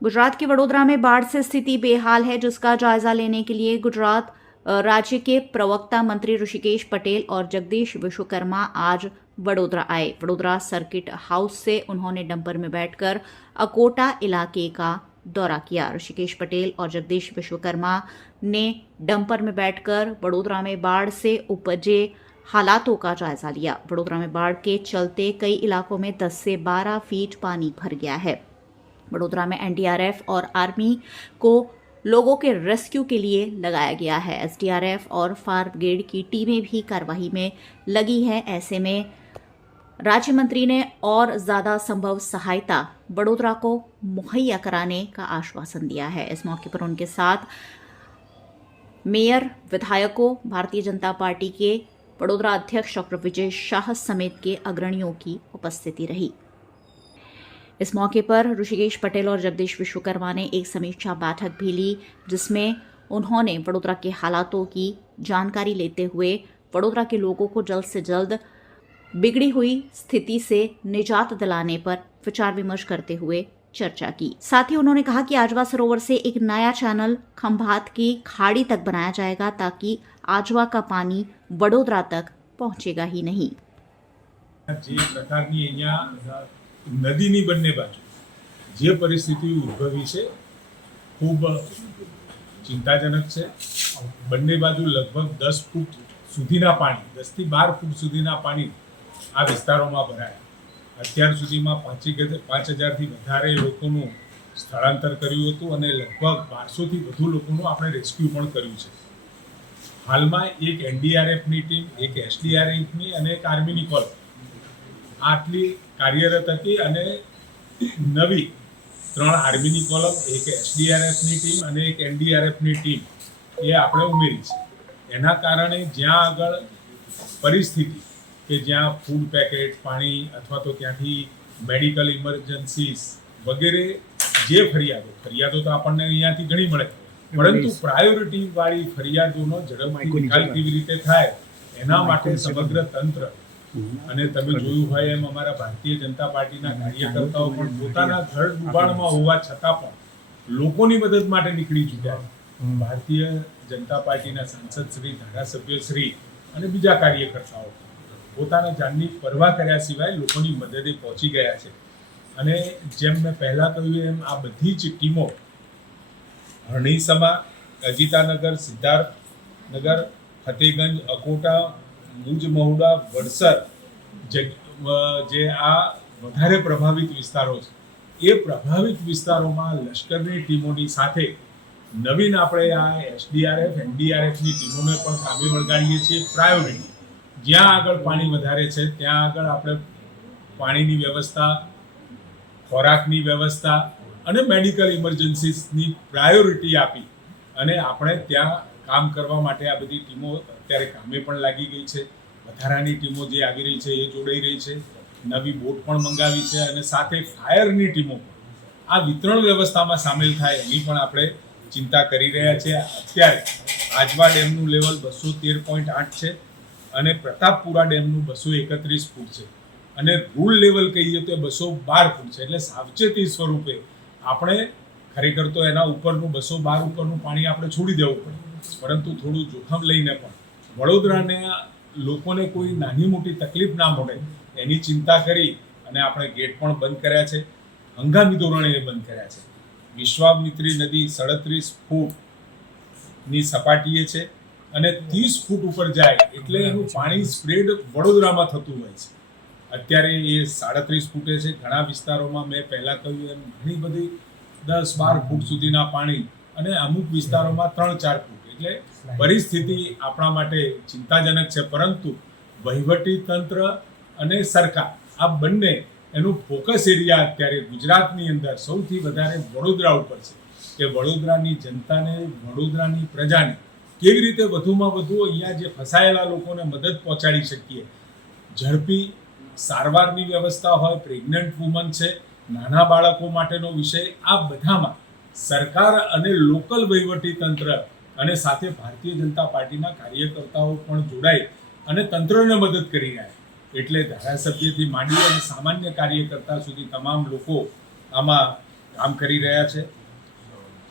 गुजरात के वडोदरा में बाढ़ से स्थिति बेहाल है, जिसका जायजा लेने के लिए गुजरात राज्य के प्रवक्ता मंत्री ऋषिकेश पटेल और जगदीश विश्वकर्मा आज वडोदरा आए। वडोदरा सर्किट हाउस से उन्होंने डंपर में बैठकर अकोटा इलाके का दौरा किया। ऋषिकेश पटेल और जगदीश विश्वकर्मा ने डंपर में बैठकर वडोदरा में बाढ़ से उपजे हालातों का जायजा लिया। वडोदरा में बाढ़ के चलते कई इलाकों में 10 से 12 फीट पानी भर गया है। वडोदरा में एनडीआरएफ और आर्मी को लोगों के रेस्क्यू के लिए लगाया गया है। एसडीआरएफ और फायर ब्रिगेड की टीमें भी कार्रवाई में लगी हैं। ऐसे में राज्य मंत्री ने और ज्यादा संभव सहायता वडोदरा को मुहैया कराने का आश्वासन दिया है। इस मौके पर उनके साथ मेयर, विधायकों, भारतीय जनता पार्टी के वडोदरा अध्यक्ष डॉक्टर विजय शाह समेत के अग्रणियों की उपस्थिति रही। इस मौके पर ऋषिकेश पटेल और जगदीश विश्वकर्मा ने एक समीक्षा बैठक भी ली, जिसमें उन्होंने वडोदरा के हालातों की जानकारी लेते हुए वडोदरा के लोगों को जल्द से जल्द बिगड़ी हुई स्थिति से निजात दिलाने पर विचार विमर्श करते हुए चर्चा की। साथ ही उन्होंने कहा कि आजवा सरोवर से एक नया चैनल खंभात की खाड़ी तक बनाया जाएगा, ताकि आजवा का पानी वडोदरा तक पहुंचेगा ही नहीं। નદીની બંને બાજુ જે પરિસ્થિતિ ઉદ્ભવી છે ખૂબ ચિંતાજનક છે। બંને બાજુ લગભગ 10 ફૂટ સુધીના પાણી, 10 થી 12 ફૂટ સુધીના પાણી આ વિસ્તારોમાં ભરાયા। અત્યાર સુધીમાં 5,000થી વધારે લોકોનું સ્થળાંતર કર્યું હતું અને લગભગ 1200થી વધુ લોકોનું આપણે રેસ્ક્યુ પણ કર્યું છે। હાલમાં એક એનડીઆરએફની ટીમ, એક એસડીઆરએફની અને એક આર્મીની કોલ આટલી કાર્યરત હતી અને નવી 3 આર્મીની કોલમ, એક એસડીઆરએફની ટીમ અને એક એનડીઆરએફની ટીમ એ આપણે ઉમેરી છે। એના કારણે જ્યાં આગળ પરિસ્થિતિ કે જ્યાં ફૂડ પેકેટ, પાણી અથવા તો ત્યાંથી મેડિકલ ઇમરજન્સીસ વગેરે જે ફરિયાદો તો આપણને અહીંયાથી ઘણી મળે, પરંતુ પ્રાયોરિટીવાળી ફરિયાદોનો ઝડપથી નિકાલ કેવી રીતે થાય એના માટે સમગ્ર તંત્ર અને તમે જોયું હોય એમ અમારા ભારતીય જનતા પાર્ટીના કાર્યકર્તાઓ પણ પોતાના ઘર ડૂબાણમાં હોવા છતાં પણ લોકોની મદદ માટે નીકળી ચૂક્યા છે। ભારતીય જનતા પાર્ટીના સાંસદ શ્રી, ધારાસભ્ય શ્રી અને બીજા કાર્યકર્તાઓ પોતાના જાનની પરવા કર્યા સિવાય લોકોની મદદે પહોંચી ગયા છે। અને જેમ મેં પહેલા કહ્યું એમ આ બધી જ ટીમો હરણીસમા, અજીતાનગર, સિદ્ધાર્થનગર, ફતેગંજ, અકોટા, ભુજ, મહુડા, વડસર જે આ વધારે પ્રભાવિત વિસ્તારો છે એ પ્રભાવિત વિસ્તારોમાં લશ્કરની ટીમોની સાથે નવીન આપણે આ એસડીઆરએફ, એનડીઆરએફની ટીમોને પણ કામે વળગાડીએ છીએ। પ્રાયોરિટી જ્યાં આગળ પાણી વધારે છે ત્યાં આગળ આપણે પાણીની વ્યવસ્થા, ખોરાકની વ્યવસ્થા અને મેડિકલ ઇમરજન્સીસની પ્રાયોરિટી આપી અને આપણે ત્યાં કામ કરવા માટે આ બધી ટીમો અત્યારે કામે પણ લાગી ગઈ છે। વધારાની ટીમો જે આવી રહી છે એ જોડાઈ રહી છે, નવી બોટ પણ મંગાવી છે અને સાથે ફાયરની ટીમો પણ આ વિતરણ વ્યવસ્થામાં સામેલ થાય એની પણ આપણે ચિંતા કરી રહ્યા છીએ। અત્યારે આજવા ડેમનું લેવલ 213.8 છે અને પ્રતાપપુરા ડેમનું 231 ફૂટ છે અને રૂલ લેવલ કહીએ તો 212 ફૂટ છે। એટલે સાવચેતી સ્વરૂપે આપણે ખરેખર તો એના ઉપરનું 212 ઉપરનું પાણી આપણે છોડી દેવું પડે, પરંતુ થોડું જોખમ લઈને પણ વડોદરાને લોકોને કોઈ નાની મોટી તકલીફ ના મળે એની ચિંતા કરી અને આપણે ગેટ પણ બંધ કર્યા છે, હંગામી ધોરણે એ બંધ કર્યા છે। વિશ્વામિત્રી નદી 37 ફૂટની સપાટીએ છે અને 30 ફૂટ ઉપર જાય એટલે એનું પાણી સ્પ્રેડ વડોદરામાં થતું હોય છે। અત્યારે એ 37 ફૂટે છે। ઘણા વિસ્તારોમાં મેં પહેલાં કહ્યું એમ ઘણી બધી 10-12 ફૂટ સુધીના પાણી અને અમુક વિસ્તારોમાં 3-4 ફૂટ। એટલે પરિસ્થિતિ આપણા માટે ચિંતાજનક છે, પરંતુ વહીવટી તંત્ર અને સરકાર આ બંને એનું ફોકસ એરિયા અત્યારે ગુજરાતની અંદર સૌથી વધારે વડોદરા ઉપર છે કે વડોદરાની જનતાને, વડોદરાની પ્રજાને કેવી રીતે વધુમાં વધુ અહીંયા જે ફસાયેલા લોકોને મદદ પહોંચાડી શકીએ। ઝડપી સારવારની વ્યવસ્થા હોય, પ્રેગ્નન્ટ વુમન છે, નાના બાળકો માટેનો વિષય, આ બધામાં સરકાર અને લોકલ વહીવટી તંત્ર અને સાથે ભારતીય જનતા પાર્ટીના કાર્યકર્તાઓ પણ જોડાઈ અને તંત્રને મદદ કરી રહ્યા છે। એટલે ધારાસભ્યથી માંડી અને સામાન્ય કાર્યકર્તા સુધી તમામ લોકો આમાં કામ કરી રહ્યા છે.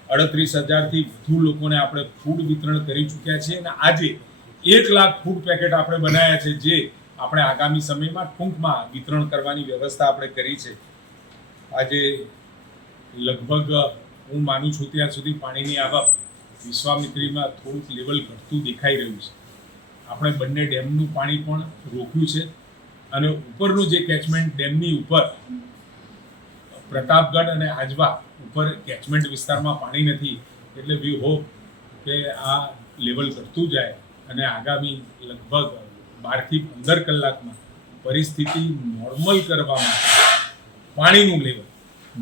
38,000થી વધુ લોકોને આપણે ફૂડ વિતરણ કરી ચૂક્યા છીએ અને આજે 1 લાખ ફૂડ પેકેટ આપણે બનાવ્યા છે, જે આપણે આગામી સમયમાં ટૂંકમાં વિતરણ કરવાની વ્યવસ્થા આપણે કરી છે. આજે લગભગ હું માનું છું ત્યાં સુધી પાણીની આવક વિશ્વામિત્રીમાં થોડુંક લેવલ ઘટતું દેખાઈ રહ્યું છે. આપણે બંને ડેમનું પાણી પણ રોક્યું છે અને ઉપરનું જે કેચમેન્ટ ડેમની ઉપર પ્રતાપગઢ અને આજવા ઉપર કેચમેન્ટ વિસ્તારમાં પાણી નથી, એટલે વી હોપ કે આ લેવલ ઘટતું જાય અને આગામી લગભગ 12થી 15 કલાકમાં પરિસ્થિતિ નોર્મલ કરવા માટે પાણીનું લેવલ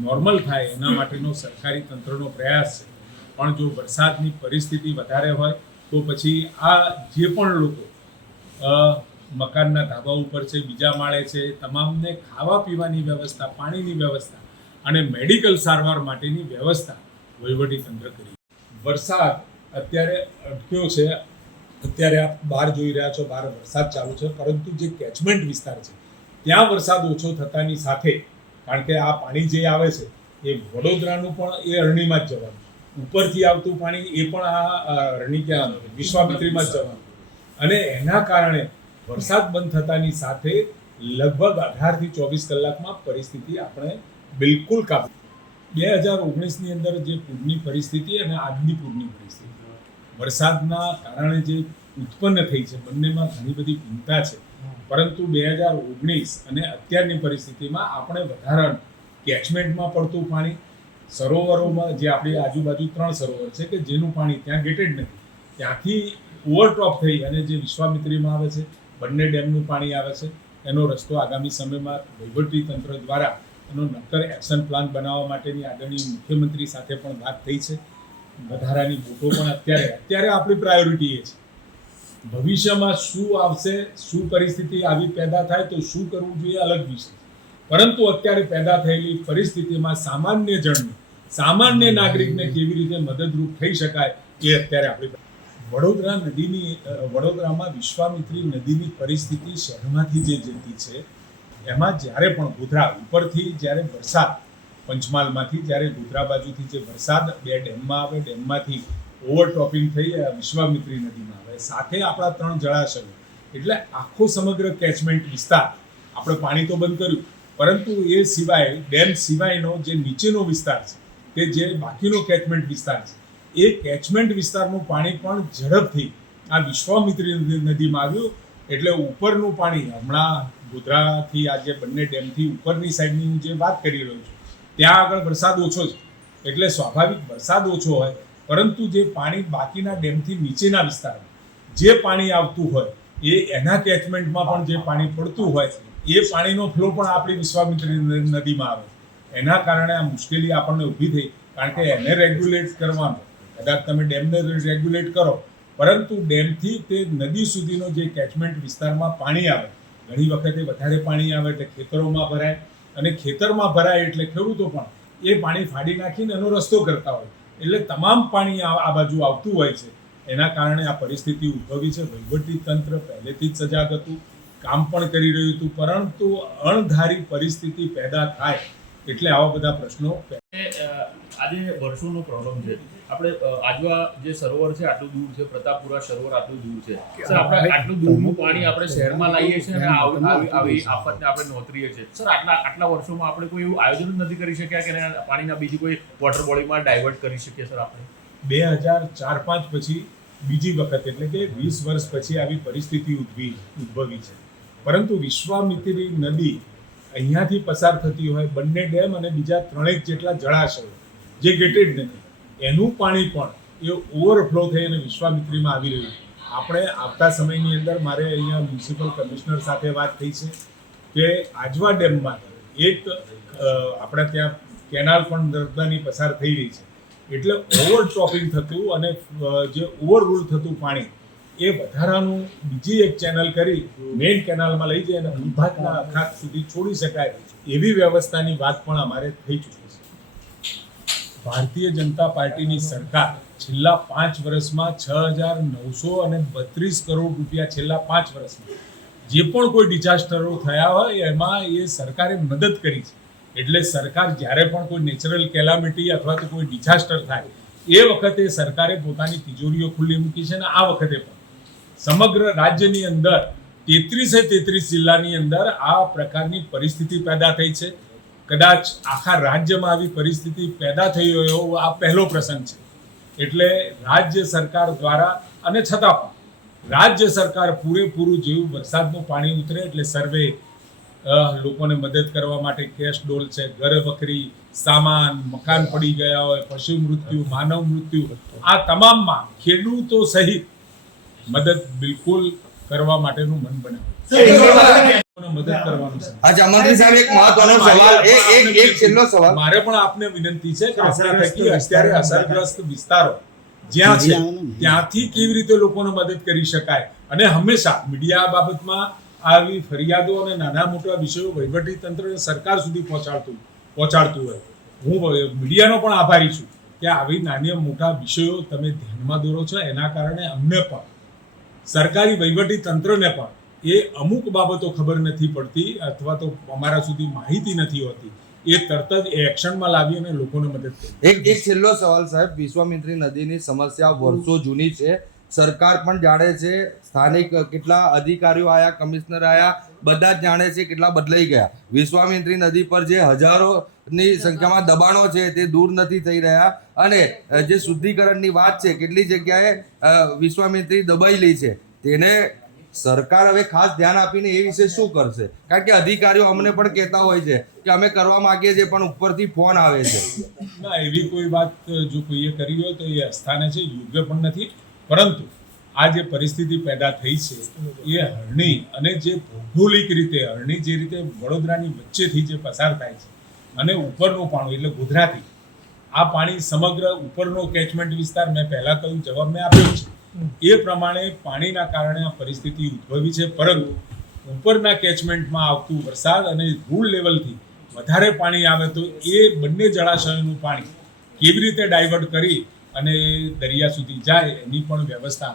નોર્મલ થાય એના માટેનો સરકારી તંત્રનો પ્રયાસ છે. પણ જો વરસાદની પરિસ્થિતિ વધારે હોય તો પછી આ જે પણ લોકો મકાનના ધાબા ઉપર છે, બીજા માળે છે, તમામને ખાવા પીવાની વ્યવસ્થા, પાણીની વ્યવસ્થા અને મેડિકલ સારવાર માટેની વ્યવસ્થા વહીવટી તંત્ર કરી. વરસાદ અત્યારે અટક્યો છે. અત્યારે આપ બહાર જોઈ રહ્યા છો, બહાર વરસાદ ચાલુ છે, પરંતુ જે કેચમેન્ટ વિસ્તાર છે ત્યાં વરસાદ ઓછો થતાની સાથે, કારણ કે આ પાણી જે આવે છે એ વડોદરાનું પણ એ અરણીમાં જ જવાનું, ઉપરથી આવતું પાણી એ પણ આ અરણી ક્યાં વિશ્વામિત્રીમાં જ જવાનું, અને એના કારણે વરસાદ બંધ થતાની સાથે લગભગ 18થી 24 કલાકમાં પરિસ્થિતિ આપણે બિલકુલ કાબુ. 2019ની અંદર જે પૂરની પરિસ્થિતિ અને આજની પૂરની પરિસ્થિતિ વરસાદના કારણે જે ઉત્પન્ન થઈ છે, બંનેમાં ઘણી બધી ભિન્નતા છે. પરંતુ 2019 અને અત્યારની પરિસ્થિતિમાં આપણે વધારાનું કેચમેન્ટમાં પડતું પાણી, સરોવરોમાં જે આપણી આજુબાજુ 3 સરોવર છે કે જેનું પાણી ત્યાં ગેટેડ નથી, ત્યાંથી ઓવરટોપ થઈ અને જે વિશ્વામિત્રીમાં આવે છે, બંને ડેમનું પાણી આવે છે, એનો રસ્તો આગામી સમયમાં વહીવટી તંત્ર દ્વારા એનો નક્કર એક્શન પ્લાન બનાવવા માટેની આદરણીય મુખ્યમંત્રી સાથે પણ વાત થઈ છે. વધારાની બોટો પણ અત્યારે આપણી પ્રાયોરિટી એ છે. ભવિષ્યમાં શું આવશે, શું પરિસ્થિતિ આવી પેદા થાય તો શું કરવું જોઈએ અલગ વિષય, પરંતુ અત્યારે પેદા થયેલી પરિસ્થિતિમાં સામાન્ય જણને, સામાન્ય નાગરિકને કેવી રીતે મદદરૂપ થઈ શકાય એ અત્યારે આપણી વડોદરામાં વિશ્વામિત્રી નદીની પરિસ્થિતિ શહેરમાંથી જે જતી છે એમાં જ્યારે પણ ગોધરા ઉપરથી જ્યારે વરસાદ પંચમહાલમાંથી જ્યારે ગોધરા બાજુથી જે વરસાદ 2 ડેમમાં આવે, ડેમમાંથી ઓવરટોપિંગ થઈ વિશ્વામિત્રી નદીમાં આવે, સાથે આપણા 3 જળાશયો, એટલે આખો સમગ્ર કેચમેન્ટ વિસ્તાર આપણે પાણી તો બંધ કર્યું, પરંતુ એ સિવાય ડેમ સિવાયનો જે નીચેનો વિસ્તાર છે કે જે બાકીનો કેચમેન્ટ વિસ્તાર છે, એ કેચમેન્ટ વિસ્તારનું પાણી પણ ઝડપથી આ વિશ્વામિત્રી નદીમાં આવ્યું. એટલે ઉપરનું પાણી હમણાં ગોધરાથી આ જે બંને ડેમથી ઉપરની સાઈડની હું જે વાત કરી રહ્યો છું ત્યાં આગળ વરસાદ ઓછો છે, એટલે સ્વાભાવિક વરસાદ ઓછો હોય, પરંતુ જે પાણી બાકીના ડેમથી નીચેના વિસ્તારમાં જે પાણી આવતું હોય એ એના કેચમેન્ટમાં પણ જે પાણી પડતું હોય એ પાણીનો ફ્લો પણ આપણી વિશ્વામિત્રી નદીમાં આવે. એના કારણે આ મુશ્કેલી આપણને ઊભી થઈ, કારણ કે એને રેગ્યુલેટ કરવાનું, કદાચ તમે ડેમને રેગ્યુલેટ કરો, પરંતુ ડેમથી તે નદી સુધીનો જે કેચમેન્ટ વિસ્તારમાં પાણી આવે, ઘણી વખતે વધારે પાણી આવે એટલે ખેતરોમાં ભરાય, અને ખેતરમાં ભરાય એટલે ખેડૂતો પણ એ પાણી ફાડી નાખીને એનો રસ્તો કરતા હોય, એટલે તમામ પાણી આ બાજુ આવતું હોય છે. એના કારણે આ પરિસ્થિતિ ઉદ્ભવી છે. વહીવટી તંત્ર પહેલેથી જ સજાગ હતું, કામ પણ કરી રહ્યું હતું, પરંતુ અણધારી પરિસ્થિતિ પેદા થાય એટલે આવા બધા પ્રશ્નો. આજે વર્ષોનો પ્રોબ્લેમ છે. આપણે આજવા જે સરોવર છે આટલું દૂર છે, પ્રતાપપુરા સરોવર આટલું દૂર છે, સર આપણે આટલું દૂરનું પાણી આપણે શહેરમાં લાવીએ છીએ અને આવી આફતને આપણે નોતરીએ છીએ. સર આટલા વર્ષોમાં આપણે કોઈ એવું આયોજન જ નથી કરી શક્યા કે પાણીના બીજી કોઈ વોટર બોડીમાં ડાયવર્ટ કરી શકીએ? સર આપણે 2004-5 પછી બીજી વખત, એટલે કે 20 વર્ષ પછી આવી પરિસ્થિતિ ઉદ્ભવી છે. પરંતુ વિશ્વામિત્રી નદી અહીંયાથી પસાર થતી હોય, બંને ડેમ અને બીજા 3 જેટલા જળાશયો જે ગેટેડ નથી, એનું પાણી પણ એ ઓવરફ્લો થઈ અને વિશ્વામિત્રીમાં આવી રહ્યું. આપણે આવતા સમયની અંદર મારે અહીંયા મ્યુનિસિપલ કમિશનર સાથે વાત થઈ છે કે આજવા ડેમમાં એક આપણે ત્યાં કેનાલ પણ નર્મદાની પસાર થઈ રહી છે, એટલે ઓવરટોપિંગ થતું અને જે ઓવરરૂલ થતું પાણી એ વધારાનું બીજી એક ચેનલ કરી મેઇન કેનાલમાં લઈ જઈ અને વિભાગના અખાત સુધી છોડી શકાય એવી વ્યવસ્થાની વાત પણ અમારે થઈ ચૂકી છે. ભારતીય જનતા પાર્ટીની સરકાર છેલ્લા 5 વર્ષમાં 6,932 કરોડ રૂપિયા છેલ્લા 5 વર્ષમાં જે પણ કોઈ ડિઝાસ્ટરો થયા હોય એમાં એ સરકારે મદદ કરી છે. એટલે સરકાર જ્યારે પણ કોઈ નેચરલ કેલામિટી અથવા તો કોઈ ડિઝાસ્ટર થાય એ વખતે સરકારે પોતાની તિજોરીઓ ખુલ્લી મૂકી છે. અને આ વખતે પણ સમગ્ર રાજ્યની અંદર 33 જિલ્લાની અંદર આ પ્રકારની પરિસ્થિતિ પેદા થઈ છે. કદાચ આખા રાજ્યમાં આવી પરિસ્થિતિ પેદા થઈ હોય એવો આ પહેલો પ્રસંગ છે. એટલે રાજ્ય સરકાર દ્વારા અને છતાં પણ રાજ્ય સરકાર પૂરેપૂરું જેવું વરસાદનું પાણી ઉતરે એટલે સર્વે લોકોને મદદ કરવા માટે કેશ ડોલ છે, ઘર વખરી સામાન, મકાન પડી ગયા હોય, પશુ મૃત્યુ, માનવ મૃત્યુ, આ તમામમાં ખેડૂતો સહિત મદદ બિલકુલ કરવા માટેનું મન બનાવ્યું. મદદ કરવાનું છે. અચ્છા મંત્રી સાહેબ, એક મહત્વનો સવાલ, એક છેલ્લો સવાલ. મારે પણ આપને વિનંતી છે કે આપણા થકી અત્યારે અસરગ્રસ્ત વિસ્તારો જ્યાં છે ત્યાંથી કેવી રીતે લોકોને મદદ કરી શકાય, અને હંમેશા મીડિયા બાબતમાં આવી ફરિયાદો અને નાના મોટા વિષયો વહીવટી તંત્ર સરકાર સુધી પહોંચાડતું હોય. હું મીડિયાનો પણ આભારી છું કે આવી નાના મોટા વિષયો તમે ધ્યાનમાં દોરો છો. એના કારણે અમને પણ સરકારી વહીવટી તંત્રને પણ એ અમુક બાબતો ખબર નથી પડતી અથવા તો અમારા સુધી માહિતી નથી હોતી, એ તરત જ એક્શનમાં લાવી અને લોકોને મદદ કરી. એક છેલ્લો સવાલ સાહેબ, વિશ્વામિત્રી નદીની સમસ્યા વર્ષો જૂની છે, સરકાર પણ જાણે છે, સ્થાનિક કેટલા અધિકારીઓ આયા, કમિશનર આયા, બધા જ જાણે છે, કેટલા બદલાઈ ગયા. વિશ્વામિત્રી નદી પર જે હજારોની સંખ્યામાં દબાણો છે તે દૂર નથી થઈ રહ્યા, અને જે શુદ્ધિકરણની વાત છે કેટલી જગ્યાએ વિશ્વામિત્રી દબાયેલી છે, તેને સરકાર હવે ખાસ ધ્યાન આપીને એ વિશે શું કરશે? કારણ કે અધિકારીઓ અમને પણ કહેતા હોય છે કે અમે કરવા માંગીએ છીએ પણ ઉપરથી ફોન આવે છે. ના, એવી કોઈ વાત જો કોઈએ કરી હોય તો એ અસ્થાને છે, યોગ્ય પણ નથી. પરંતુ આ જે પરિસ્થિતિ પેદા થઈ છે એ હરણી, અને જે ભૌગોલિક રીતે હરણી જે રીતે વડોદરાની વચ્ચેથી જે પસાર થાય છે અને ઉપરનું પાણી એટલે ગોધરાથી આ પાણી સમગ્ર ઉપરનો કેચમેન્ટ વિસ્તાર, મેં પહેલા કહ્યું જવાબ મેં આપ્યો છે એ પ્રમાણે પાણીના કારણે આ પરિસ્થિતિ ઉદ્ભવી છે. પરંતુ ઉપરના કેચમેન્ટમાં આવતું વરસાદ અને રૂલ લેવલથી વધારે પાણી આવે તો એ બંને જળાશયોનું પાણી કેવી રીતે ડાયવર્ટ કરી અને દરિયા સુધી જાય એની પણ વ્યવસ્થા